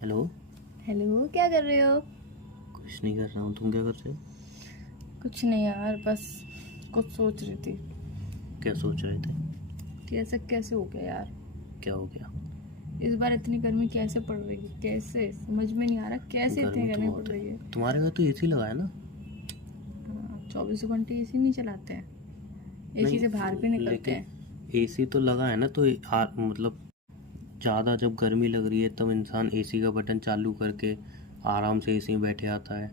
Hello. Hello, क्या कर रहे हो? कुछ नहीं कर रहा हूँ, तुम क्या कर रहे हो? कुछ नहीं यार, बस कुछ सोच रही थी क्या सोच रहे थे? कि ऐसा कैसे हो गया यार। क्या हो गया? इस बार इतनी गर्मी कैसे पड़ रही है, कैसे समझ में नहीं आ रहा, कैसे इतनी गर्मी तो गर्मी पड़ बहुत रही है। है। तुम्हारे घर तो एसी लगा है ना? हाँ, 24 घंटे एसी नहीं चलाते हैं, एसी नहीं, से बाहर भी निकलते लेकिन हैं। एसी तो लगा है ना, तो मतलब ज़्यादा जब गर्मी लग रही है तब इंसान एसी का बटन चालू करके आराम से एसी में बैठे आता है।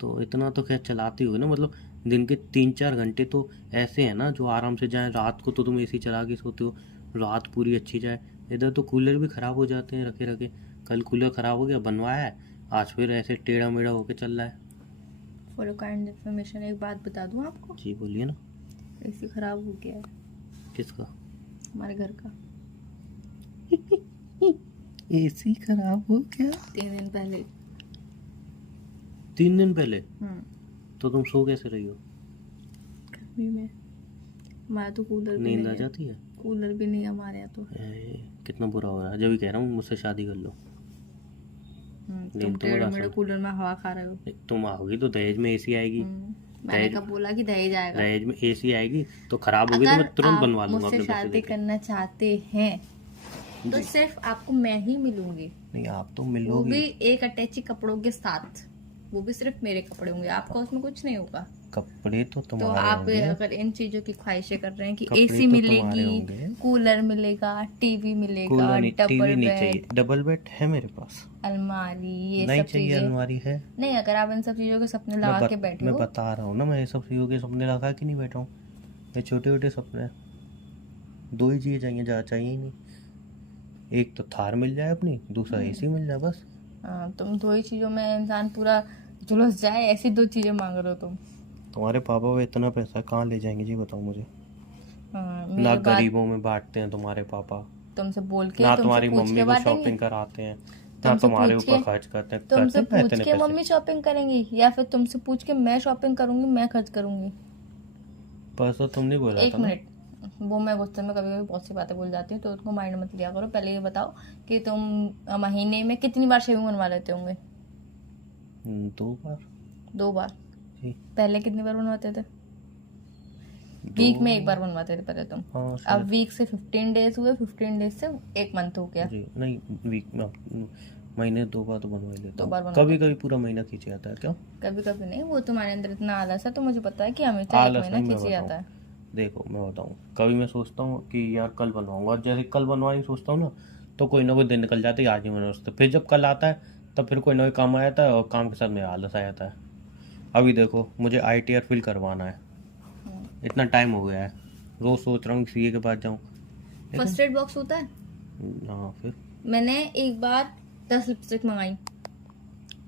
तो इतना तो खैर चलाती होगी ना, मतलब दिन के 3-4 घंटे तो ऐसे हैं ना जो आराम से जाएं। रात को तो तुम एसी चला के सोते हो, रात पूरी अच्छी जाए। इधर तो कूलर भी ख़राब हो जाते हैं रखे रखे। कल कूलर ख़राब हो गया, बनवाया है, आज फिर ऐसे टेढ़ा मेढ़ा होके चल रहा है। फॉर योर काइंड इन्फॉर्मेशन एक बात बता दूं आपको, जी बोलिए ना। एसी खराब हो गया है किसका? हमारे घर का। एसी खराब हो गया? 3 दिन पहले। 3 दिन पहले? हम्म। तो तुम सो कैसे रही हो? गर्मी में हमारा तो कूलर भी नींद नहीं आ है। जाती है? कूलर भी नहीं है हमारे यहाँ तो। कितना बुरा हो रहा है, जब भी कह रहा हूँ मुझसे शादी कर लो। तुम नींद तो टेढ़े बड़ा मेढ़े आसान। कूलर में हवा खा रहे हो। तुम आओगी तो दहेज में एसी आएगी। मैंने दहेज कब बोला कि दहेज आएगा? दहेज में एसी आएगी तो खराब होगी तो अगर मैं तुरंत आप बनवा लूंगा मुझसे अपने पैसे शादी देके। करना चाहते हैं तो जी। सिर्फ आपको मैं ही मिलूंगी, नहीं, आप तो वो मिलोगी। भी एक अटैची कपड़ों के साथ। वो भी सिर्फ मेरे कपड़े होंगे, आपका उसमें कुछ नहीं होगा। कपड़े तो तो तुम्हारे आप होंगे। अगर इन चीजों की ख्वाहिशें कर रहे हैं कि कपड़े एसी तो तुम्हारे मिलेगी, होंगे। कूलर मिलेगा, टीवी मिलेगा, कूलर नहीं, टीवी डबल नहीं चाहिए। बेड, डबल बेड है मेरे पास। अलमारी, ये नहीं सब चाहिए, चीजें अलमारी है। नहीं। अगर आप इन सब चीजों के सपने लगा के बैठे मैं हो। बता रहा हूँ ना, मैं ये सब चीज़ों के सपने लगा के नहीं बैठा हूँ। ये छोटे छोटे सपने हैं। दो ही चीज़ें चाहिए, ज़्यादा चाहिए ही नहीं। एक तो थार मिल जाए अपनी, दूसरा एसी मिल जाए, बस। तुम दो ही चीजों में इंसान पूरा झुलस जाए, ऐसी दो चीजें मांग रहे हो तुम। तुम्हारे पापा वो इतना पैसा कहाँ ले जाएंगे, जी बताओ मुझे। ना मेरे बाद गरीबों में बांटते हैं तुम्हारे पापा, तुमसे बोल के, ना तुमसे तुम्हारी पूछ के मम्मी को बांटेंगे। शॉपिंग कराते हैं, ना तुमसे तुम्हारे पूछ ऊपर के खर्च करते हैं। तुमसे करते हैं पूछ इतने के पैसे। मम्मी शॉपिंग करेंगी, या फिर तुमसे पूछ के मैं शॉपिंग करूंगी, मैं खर्च करूंगी। परसों तुमने बोला एक था ना। मिनट, वो मैं गुस्से में कभी कभी बहुत सी बातें बोल जाती हूँ, तो उसको माइंड मत लिया करो। पहले ये बताओ कि तुम महीने में कितनी बार शेविंग बनवा लेते होंगे? 2 बार। 2 बार? जी। पहले कितनी बार बनवाते थे? दो। वीक में एक बार बनवाते थे पहले तुम। हाँ अब शायद। वीक से 15 डेज हुए, 15 डेज से एक मंथ हो गया। जी नहीं, वीक में महीने 2 बार तो बनवा ही लेता दो हूँ। बार बनवा कभी लेते। कभी पूरा महीना खींच जाता है। क्यों? कभी कभी नहीं, वो तुम्हारे अंदर इतना आलस है, तो मुझे पता है कि हमेशा एक आलस महीना नहीं, मैं खींच बताऊँ। जाता है। देखो मैं बताऊँ, कभी मैं सोचता हूँ कि यार कल बनवाऊंगा, और जैसे कल बनवाने की सोचता हूँ ना, तो कोई ना कोई दिन निकल जाता है, आज नहीं बना सकता। फिर जब कल आता है तब फिर कोई ना कोई काम आ जाता है, और काम के साथ मेरा आलस आ जाता है। अभी देखो, मुझे ITR फिल करवाना है, इतना टाइम हो गया है। रोज़ सोच रहा हूँ सीए के पास जाऊँ, लेकिन फर्स्ट एड बॉक्स होता है। हाँ फिर। मैंने एक बार 10 लिपस्टिक मंगाई,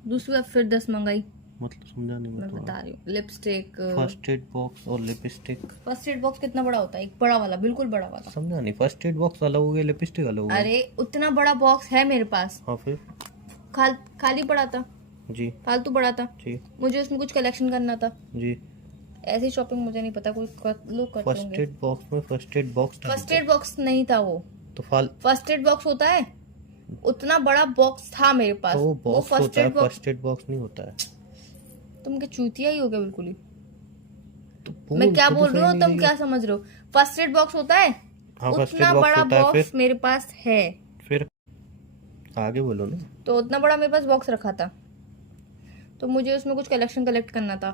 दूसरी बार फिर 10 मंगाई। मतलब समझा नहीं मैं मैं तुम्हारा। बता रही हूँ, लिपस्टिक। फर्स्ट एड बॉक्स और लिपस्टिक? फर्स्ट एड बॉक्स कितना बड़ा होता है? एक बड़ा वाला, बिल्कुल बड़ा वाला। समझा नहीं, फर्स्ट एड बॉक्स अलग हो गया, लिपस्टिक अलग हो गया। अरे उतना बड़ा बॉक्स है मेरे पास। हाँ फिर। खाली पड़ा था, जी। फालतू पड़ा था। जी। मुझे उसमें कुछ कलेक्शन करना था। जी। ऐसी शॉपिंग मुझे नहीं पता, कोई लोग करते फर्स्ट होंगे। एड बॉक्स में फर्स्ट एड बॉक्स फर्स्ट डालते हैं। एड बॉक्स नहीं था वो। तो फर्स्ट एड बॉक्स होता है, उतना बड़ा बॉक्स था मेरे पास। तो वो बॉक्स फर्स्ट होता है, aid box. First aid box नहीं होता है। तुम क्या चूतिया ही हो गया बिल्कुल ही? तो मैं क्या खुद बोल रही सही हूँ, नहीं तुम रही हो। क्या समझ रहे हो? फर्स्ट एड बॉक्स होता है, हाँ फर्स्ट एड उतना बॉक्स बड़ा होता है। बॉक्स मेरे पास है। फिर आगे बोलो ना। तो उतना बड़ा मेरे पास बॉक्स रखा था, तो मुझे उसमें कुछ कलेक्शन कलेक्ट करना था।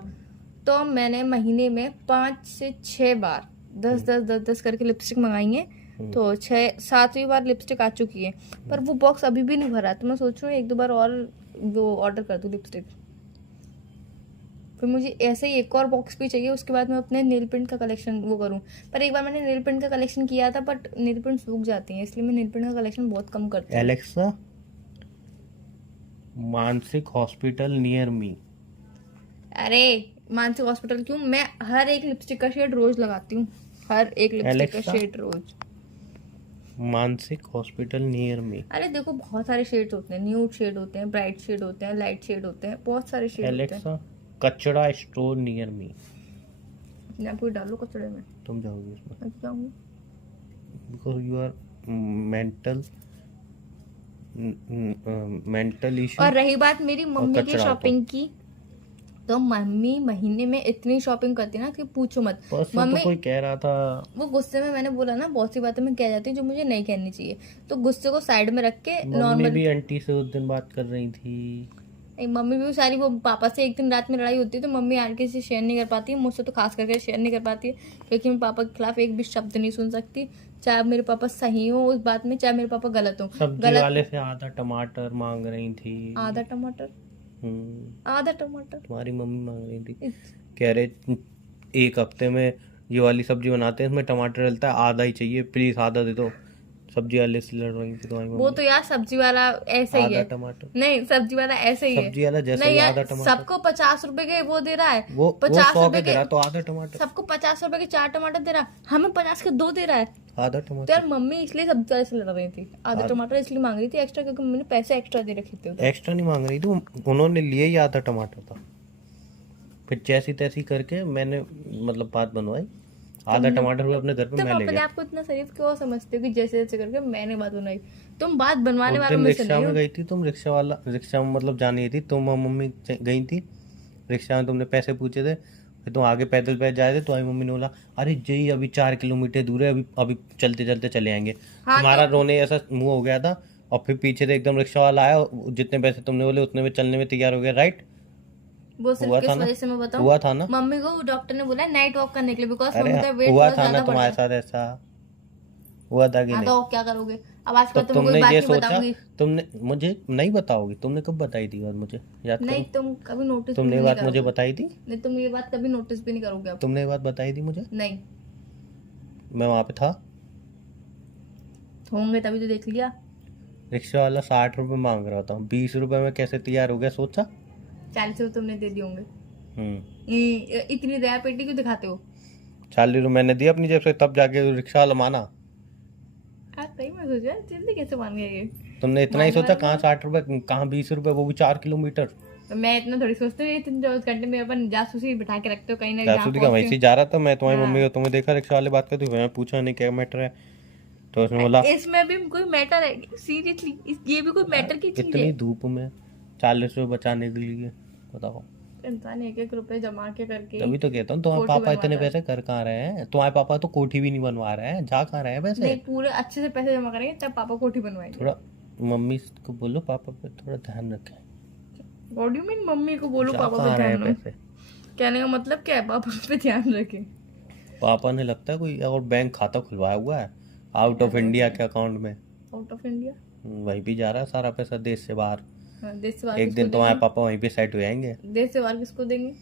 तो मैंने महीने में 5 से 6 बार 10 करके लिपस्टिक मंगाई है। तो 7वीं बार लिपस्टिक आ चुकी है, पर वो बॉक्स अभी भी नहीं भरा। तो मैं सोच रही हूँ 1-2 बार और वो ऑर्डर कर दूँ लिपस्टिक। फिर मुझे ऐसे ही एक और बॉक्स भी चाहिए, उसके बाद मैं अपने नेल पेंट का कलेक्शन वो करूँ। पर एक बार मैंने नेल पेंट का कलेक्शन किया था, बट नेल पेंट सूख जाती हैं, इसलिए मैं नेल पेंट का कलेक्शन बहुत कम करती हूँ। एलेक्सा, मानसिक हॉस्पिटल नियर मी। अरे मानसिक हॉस्पिटल क्यों, मैं हर एक लिपस्टिक का शेड रोज लगाती हूँ, हर एक लिपस्टिक का एलेक्सा, शेड रोज। मानसिक हॉस्पिटल नियर मी। अरे देखो, बहुत सारे शेड्स होते हैं, न्यूड शेड होते हैं, ब्राइट शेड होते हैं, लाइट शेड होते हैं, बहुत सारे शेड होते हैं। एलेक्सा, कचड़ा स्टोर नियर मी। अपने आप को डालो कचड़े में। तुम जाओगी उसमें, मैं जाऊंगी। Because you are mental mental issue और रही बात मेरी और मम्मी की कचरा तो शॉपिंग की, तो मम्मी महीने में इतनी शॉपिंग करती है ना कि पूछो मत। परसों तो मम्मी कोई कह रहा था। वो गुस्से में, मैंने बोला ना बहुत सी बातें मैं कह जाती हूँ जो मुझे नहीं कहनी चाहिए, तो गुस्से को साइड में रख के मम्मी नॉर्मल। भी आंटी से उस दिन बात कर रही थी। मम्मी भी सारी, वो पापा से एक दिन रात में लड़ाई होती है तो मम्मी आर के से शेयर नहीं कर पाती है, मुझसे तो खास करके शेयर नहीं कर पाती है, क्योंकि मैं पापा के खिलाफ एक भी शब्द नहीं सुन सकती, चाहे मेरे पापा सही हो उस बात में, चाहे मेरे पापा गलत हो। सब्जी गलत वाले से आधा टमाटर मांग रही थी। आधा टमाटर, आधा टमाटर तुम्हारी मम्मी मांग रही थी, इस- कह रहे एक हफ्ते में ये वाली सब्जी बनाते हैं, इसमें टमाटर डलता है, आधा ही चाहिए, प्लीज आधा दे दो। सब्जी वाले से लड़ रही थी तुम्हारी वो मम्मी। तो यार सब्जी वाला ऐसे ही आधा है। टमाटर, नहीं, सब्जी वाला ऐसे ही है। सब्जी वाला जैसे नहीं ही यार, आधा टमाटर, सबको 50 रुपए के वो दे रहा है, वो 50 100 रुपए के दे के, रहा तो आधा टमाटर, सबको 50 रुपए के 4 टमाटर दे रहा है, हमें 50 के 2 दे रहा है। आधा तो टमाटर यार मम्मी इसलिए सब्जी वाले से लड़ रही थी, आधा टमाटर इसलिए मांग रही थी एक्स्ट्रा, क्योंकि मम्मी ने पैसे एक्स्ट्रा दे रखे थे उधर। एक्स्ट्रा नहीं मांग रही थी, उन्होंने लिए ही आधा टमाटर था। फिर जैसी तैसी करके मैंने मतलब बात बनवाई, आधा टमाटर हुआ अपने घर पे तुम मैं ले अपने गया। आप को इतना शरीफ क्यों समझते हो कि जैसे जैसे करके मैंने बात बनाई? तुम बात बनवाने उस वालों दिन में से रिक्शा नहीं में हो। गई थी तुम, रिक्शा में मतलब जानी थी तुम और मम्मी गई थी रिक्शा में, तुमने पैसे पूछे थे, फिर तुम आगे पैदल पैदल जाए थे, तुम्हारी मम्मी ने बोला अरे जय अभी 4 किलोमीटर दूर है, अभी अभी चलते चलते चले आएंगे। हाँ तुम्हारा रोने ऐसा मुंह हो गया था, और फिर पीछे से एकदम रिक्शा वाला आया, और जितने पैसे तुमने बोले उतने में चलने में तैयार हो गया, राइट? वो सिर्फ हुआ किस था ना, वजह से मैं बताऊं? हुआ था ना। मम्मी को डॉक्टर ने बोला नाइट वॉक करने के लिए, बिकॉज अरे मम्मी का वेट हुआ बहुत था ना ज्यादा बढ़ तुम्हारे गया। साथ, ऐसा हुआ था कि हाँ नहीं? तो क्या करोगे अब? आजकल तो तुम्हें कोई तुमने बात ये नहीं सोचा, बताऊंगी। तुमने मुझे नहीं बताओगी, तुमने कब बताई थी बात, मुझे याद नहीं, करो। तुम कभी नोटिस भी तुमने ये नहीं बात मुझे करोगे। बताई थी, नहीं, तुम ये बात कभी नोटिस भी नहीं करोगे अब। तुमने ये बात बताई थी मुझे, नहीं मैं वहां पे था। होंगे तभी तो देख लिया। रिक्शा वाला 60 रुपए मांग रहा था, 20 रुपए में कैसे तैयार हो गया, सोचा? 40 रुपए तुमने दे दिए होंगे। हम्म इतनी दया पेटी क्यों दिखाते हो? 40 रुपए मैंने दिया अपनी जेब से, तब जाके रिक्शा वाला माना। यार सही में सोचा, जल्दी कैसे मान गया ये? तुमने इतना ही मानने सोचा, वाला कहाँ 60 रुपए, कहाँ 20 रुपए, वो भी 4 किलोमीटर। तो मैं इतना थोड़ी सोचती हूँ, तुम 24 घंटे मेरे अपन जासूसी बिठा के रखते हो कहीं ना कहीं, जहाँ जासूदी का वहीं पहुंचती से जा रहा था मैं, तुम्हारी हाँ। मम्मी को तुम्हें देखा रिक्शा वाले बात करते हुए, मैं पूछा नहीं क्या मैटर है, तो उसने बोला हूँ। इसमें भी कोई मैटर है? सीरियसली ये भी कोई मैटर की चीज इतनी है? धूप में 40 रुपए बचाने के लिए, बताओ। इंसान एक एक रुपए जमा के करके तभी तो कहता हूँ तुम्हारे कोठी पापा इतने बनवाता है। पैसे कर कहाँ रहे हैं, तुम्हारे पापा तो कोठी भी नहीं बनवा रहे हैं, जा कहाँ रहे हैं पैसे। नहीं, पूरे अच्छे से पैसे जमा करेंगे तब पापा कोठी बनवाएंगे। थोड़ा मम्मी को बोलो पापा पे थोड़ा ध्यान रखें, what do you mean mummy को बोलो जा पापा पे कहाँ रहे ध्यान हैं रखे? पैसे। कहने का मतलब क्या है? पापा पे ध्यान रखे? पापा ने लगता है कोई और बैंक खाता खुलवाया हुआ है आउट ऑफ इंडिया के अकाउंट में, आउट ऑफ इंडिया? वहीं भी जा रहा है सारा पैसा देश से बाहर। देश से बाहर एक किसको दिन तुम्हारे देंगे? पापा वहीं पे सेट हो जाएंगे। देश से बाहर किसको देंगे?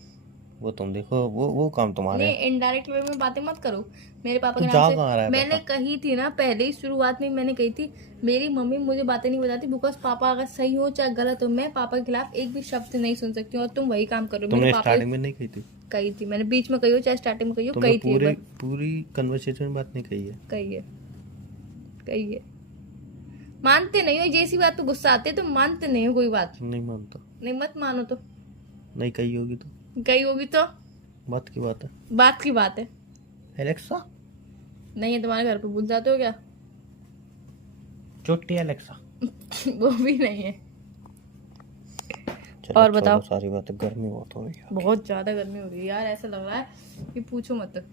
वो तुम देखो, वो काम तुम्हारे नहीं, है। इनडायरेक्ट वे में बातें मत करो मेरे पापा तो के जा नाम कहाँ रहा से। है मैंने पापा? कही थी ना पहले ही शुरुआत में, मैंने कही थी मेरी मम्मी मुझे बातें नहीं बताती, बिकॉज पापा अगर सही हो चाहे गलत हो, मैं पापा के खिलाफ एक भी शब्द नहीं सुन सकती हूँ, और तुम वही काम करो। तुमने मेरे पापा स्टार्टिंग में नहीं कही थी? कही थी मैंने, बीच में कही हो चाहे स्टार्टिंग में कही हो, तुमने कही थी एक बार। पूरी कन्वर्सेशन में बात नहीं कही है। कही है, कही है। मानते नहीं हो, जैसी बात पे गुस्सा आते तो मानते नहीं हो कोई बात। नहीं मानता। नहीं, मत मानो तो। नहीं कही होगी तो कही होगी तो बात की बात है। बात की बात है। एलेक्सा, नहीं है तुम्हारे घर पे भूल जाते हो क्या? छोटी एलेक्सा। वो भी नहीं है। चलो, और छोड़ो बताओ। सारी बातें, गर्मी बहुत हो रही है। बहुत ज्यादा गर्मी हो रही है यार, ऐसा लग रहा है कि पूछो मत।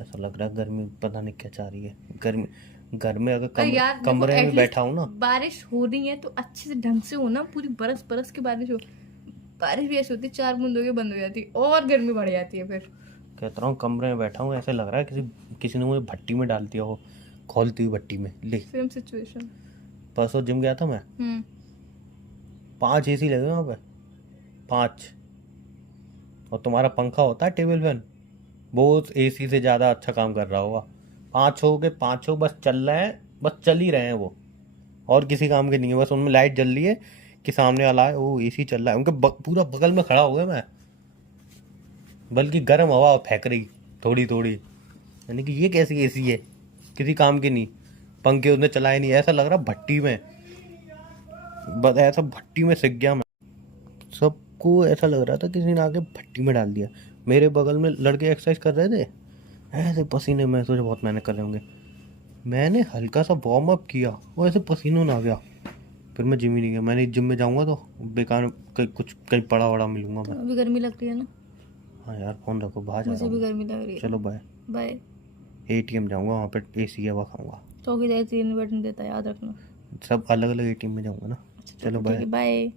ऐसा लग रहा है गर्मी पता नहीं क्या चाह रही है। गर्मी घर में अगर अरे यार देखो, कमरे में एटलीस्ट बैठा हूँ ना, बारिश हो रही है तो अच्छे से ढंग से हो ना, पूरी बरस बरस की बारिश हो। बारिश भी ऐसी होती है 4 बूंद होके बंद हो जाती है और गर्मी बढ़ जाती है फिर। कहता रहा हूँ कमरे में बैठा हूँ, ऐसे लग रहा है किसी ने मुझे भट्टी में डाल दिया हो, खोलती हुई भट्टी में। ले, सेम सिचुएशन। परसों जिम गया था मैं, 5 एसी लगे वहाँ पे, 5। और तुम्हारा पंखा होता है टेबल फैन, वो एसी से ज़्यादा अच्छा काम कर रहा होगा। 5 हो गए, 5 हो बस चल रहे हैं, बस चल ही रहे हैं वो, और किसी काम के नहीं है। बस उनमें लाइट जल रही है कि सामने वाला है, वो एसी चल रहा है, उनके पूरा बगल में खड़ा हो गया मैं, बल्कि गर्म हवा फेंक रही थोड़ी थोड़ी, यानी कि ये कैसी एसी है, किसी काम की नहीं। पंखे उसने चलाए नहीं, ऐसा लग रहा भट्टी में, बस ऐसा भट्टी में सिक गया मैं। सबको ऐसा लग रहा था किसी ने आके भट्टी में डाल दिया। मेरे बगल में लड़के एक्सरसाइज कर रहे थे, ऐसे पसीने में, सोचे बहुत मेहनत कर रहे होंगे। मैंने हल्का सा वार्म अप किया, वो ऐसे पसीनों ना गया, फिर मैं जिम ही नहीं गया। मैंने जिम में जाऊंगा तो बेकार कहीं पड़ा वड़ा मिलूंगा तो मैं। अभी गर्मी लग रही है ना, हाँ यार फोन रखो, बाहर जा मुझे रहा भी हूँ। गर्मी लग रही है। चलो बाय। बाय। एटीएम जाऊंगा, वहाँ पे एसी की हवा खाऊंगा। चौकीदार 3 बटन देता है, याद रखना। सब अलग अलग एटीएम में जाऊंगा ना। अच्छा चलो ठीक है, बाय। बाय।